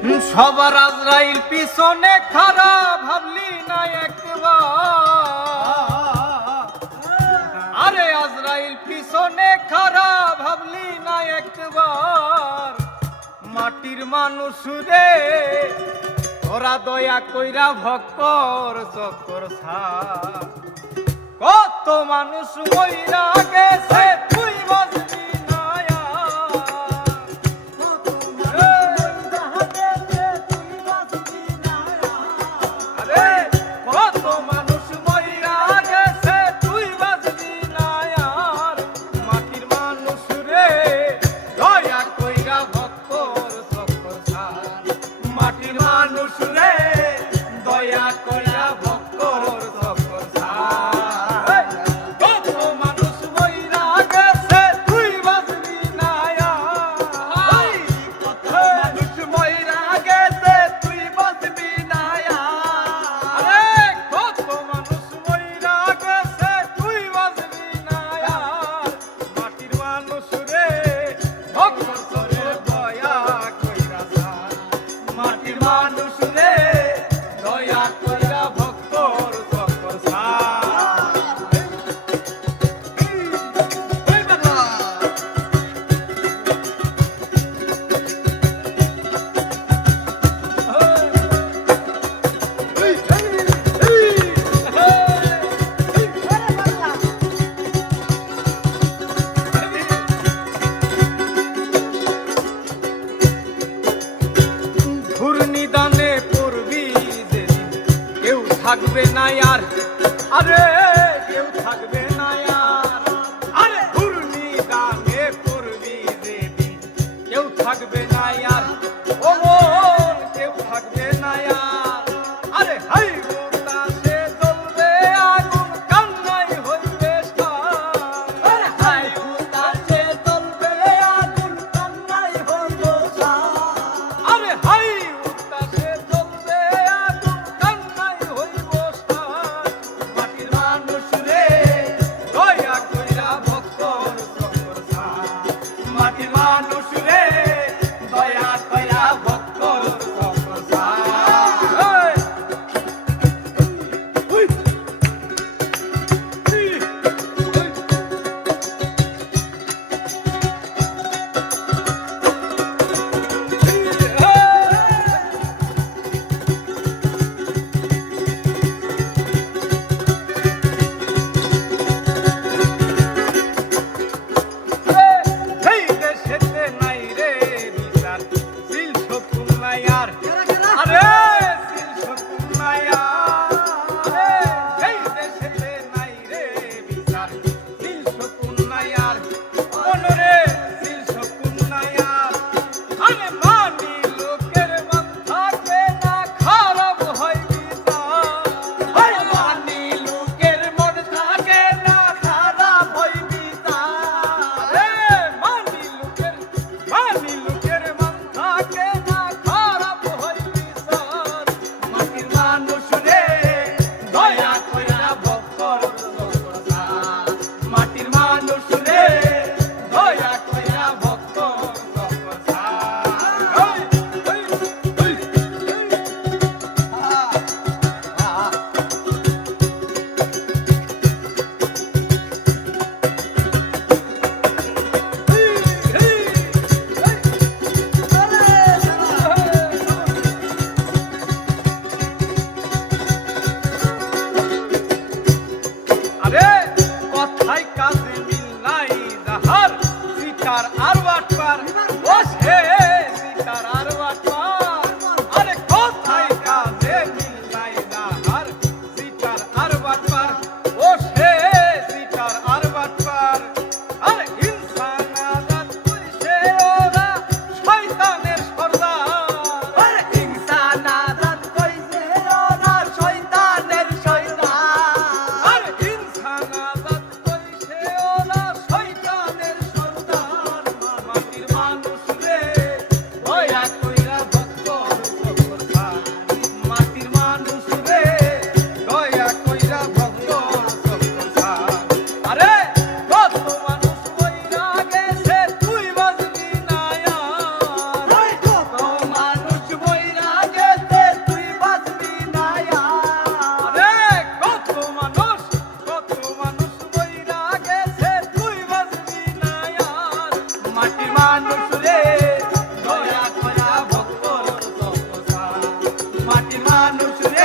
সবার আজরাইল পিছনে খাড়া ভাবলি না একবার, আরে আজরাইল পিছনে খাড়া ভাবলি না একবার, মাটির মানুষ রে ওরা দয়া কইরা ভক্কর চক্কর ছাড়, কত মানুষ মইরা গেছে তুই বাঁচবি না থাকবে না আর, আরে কেউ থাকবে না আর, আরে ঘূর্ণি দানে পড়বি যেদিন কেউ থাকবে না আর, ও মন কেউ থাকবে না আর, আরে হাই উতাসে জ্বলবে আগুন কান্নাই হইবে সার, আরে হাই উতাসে জ্বলবে আগুন কান্নাই হইবে সার, আরে হাই উতাসে জ্বলবে আগুন কান্নাই হইবে সার, মাটির মানুষ রে দয়া কইরা ভক্তর চক্কর ছাড়, মাটির মানুষ রে দয়া কইরা ভক্তর চক্কর ছাড়। উই এই দেশেতে নাই রে বিচার সিল শকুন নাই আর, আরে সিল শকুন নাই আর, এই দেশেতে নাই রে বিচার সিল শকুন নাই আর, মনরে সিল শকুন নাই আর, আরে মানি লোকের মন থাকে না খারাপ হয় বিচার, আরে মানি লোকের মন থাকে না খারাপ হয় বিচার, মানি লোকের মন থাকে না খারাপ হয় বিচার, মানুষ রে